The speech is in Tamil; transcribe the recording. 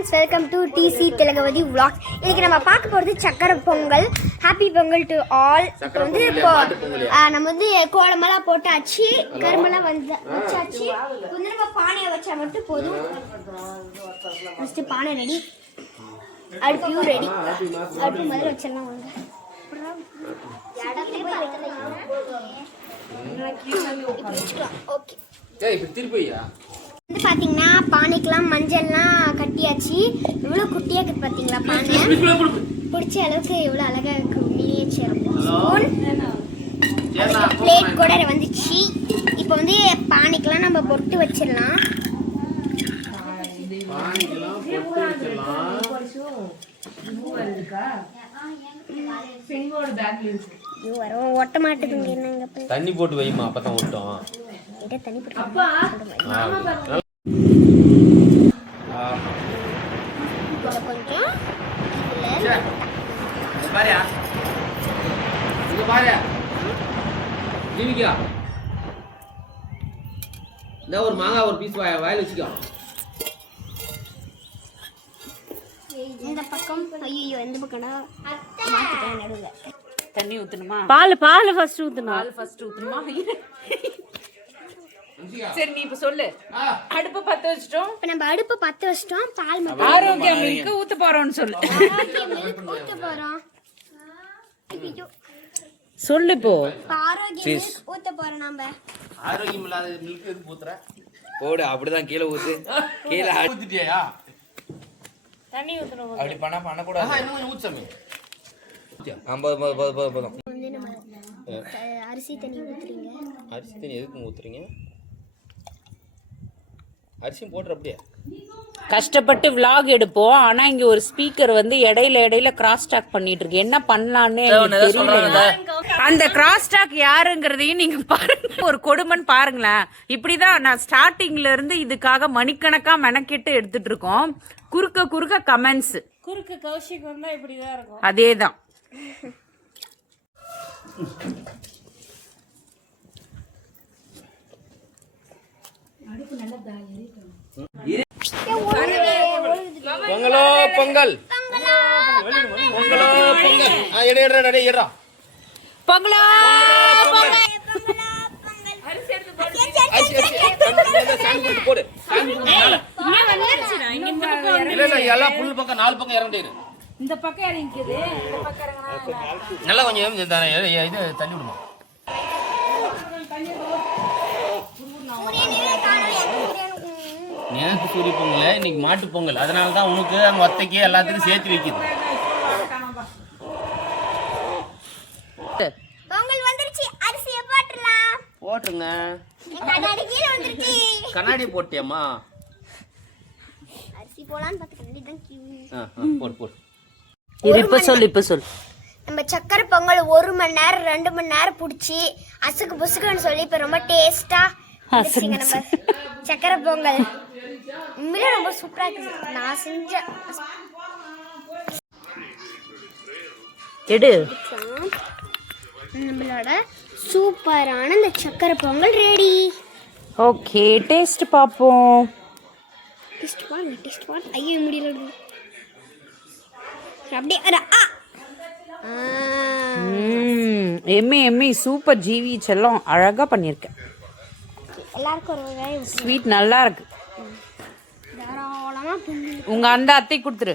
Friends, welcome to DC Thilagavathi vlog. இன்னைக்கு நம்ம பார்க்க போகிறது sakkarai pongal. Happy Pongal to all. இப்போ வந்து நம்ம வந்து கோலமெல்லாம் போட்டாச்சு, கரும்பெல்லாம் வச்சாச்சு. வந்து நம்ம பானையை வச்சா மட்டும் போதும். ஃபஸ்ட்டு பானை ரெடி, அடுப்பையும் ரெடி. அடுப்பு மாதிரி வச்சிடலாம் வாங்க. ஓகே, வந்து பார்த்தீங்கன்னா பானைக்கெல்லாம் மஞ்சள்லாம் கட்டியாச்சு. எவ்வளோ குட்டியாக இருக்குது பார்த்தீங்களா பானை? பிடிச்ச அளவுக்கு எவ்வளோ அழகாக இருக்கு. மினியேச்சர் ஸ்பூன், பிளேட் கூட வந்துச்சு. இப்போ வந்து பானைக்கெல்லாம் நம்ம பொட்டு வச்சிடலாம். ஒட்ட மாட்டுதுங்க. என்னங்க தண்ணி போட்டு வைமா, அப்பதான் ஒட்டும். தண்ணி போட்டு கொஞ்சம் ஒரு மாங்காய் ஒரு பீஸ் வாயில வச்சுக்கோ. இந்த பக்கம் ஐயோ, எந்த பக்கம்னா நடுவுல தண்ணி ஊத்தணுமா? பால் ஃபர்ஸ்ட் ஊத்தணும். பால் ஃபர்ஸ்ட் ஊத்தணுமா? சரி, நீ இப்ப சொல்லு. அடுப்பு பத்த வச்சிட்டோம். இப்ப நம்ம அடுப்பு பத்த வச்சிட்டோம். பால் மட்டும் ஆரோக்கிய மில்க் ஊத்த போறோம்னு சொல்லு. ஊத்த போறோம். ஐயோ, சொல்லு இப்போ. ஆரோக்கிய மில்க் ஊத்த போறோம். நம்ம ஆரோக்கியம் இல்லாத மில்க் எதுக்கு ஊத்துற? போடு, அப்படிதான் கீழே ஊத்து. கீழே ஊத்திட்டியா? தண்ணி ஊத்தணும். அப்படி பண்ண கூடாது. இன்னும் கொஞ்சம் ஊத்துமே. போதும். அரிசி தண்ணி ஊத்துறீங்க. அரிசி தண்ணி எதுக்கு ஊத்துறீங்க? அரிசியும் போடுற அப்படியே கஷ்டப்பட்டு vlog எடுப்போம். ஆனா இங்க ஒரு ஸ்பீக்கர் வந்து இடையில கிராஸ் டாக் பண்ணிட்டு இருக்கு. என்ன பண்ணலான்னு தெரியல. அந்த கிராஸ் டாக் யாருங்கிறதையும் நீங்க பாருங்க. ஒரு கொடுமன் பாருங்களேன். இப்படிதான் நான் ஸ்டார்டிங்ல இருந்து இதுக்காக மணிக்கணக்கா மெனக்கெட்டு எடுத்துட்டு இருக்கோம். குறுக்க கமெண்ட்ஸ். குறுக்கு கௌஷிக் வந்தா இப்படிதான் இருக்கும். அதேதான். பொங்கலோ பொங்கல், பொங்கலோ பொங்கல். எடா பொங்கலோ போடு. எல்லாம் புல் பக்கம் 4 பக்கம் இறங்கிட்டு இந்த பக்கம் இறங்கிக்குது. நல்லா கொஞ்சம் இது தண்ணி விடுமா? நேற்று சூரிய பொங்கல், இன்னைக்கு மாட்டு பொங்கல். அதனால தான் உனக்கு அங்கே ஒத்தைக்கு எல்லாத்துக்கும் சேர்த்து வைக்குது. பொங்கல் வந்துருச்சு. அரிசியை போட்டுறலாம். போட்டுருங்க. கண்ணாடி கீழே வந்துருச்சு. கண்ணாடி போட்டியம்மா? அரிசி போலான்னு பார்த்துக்கிட்டு தான் கியூ. போடு. இப்ப சொல்லு. நம்ம சக்கரை பொங்கல் 1 மணி நேரம் 2 மணி நேரம் பிடிச்சி அசுக்கு புசுக்குன்னு சொல்லி இப்போ ரொம்ப டேஸ்டா நம்ம சக்கரை பொங்கல் உண்மையிலே ரொம்ப சூப்பரா இருக்கு. நான் செஞ்ச நம்மளோட சூப்பரான இந்த சக்கரை பொங்கல் ரெடி. ஓகே, டேஸ்ட் பாப்போம். டேஸ்ட் பாருங்க. ஐயோ, முடியல. அப்படியே எம்மி சூப்பர். ஜீவி செல்லம் அழகா பண்ணிருக்கேன். எல்லாருக்கும் ஒரு வெங்காயம் ஸ்வீட் நல்லா இருக்கு. தாராளமா உங்க அந்த அத்தை கொடுத்துரு.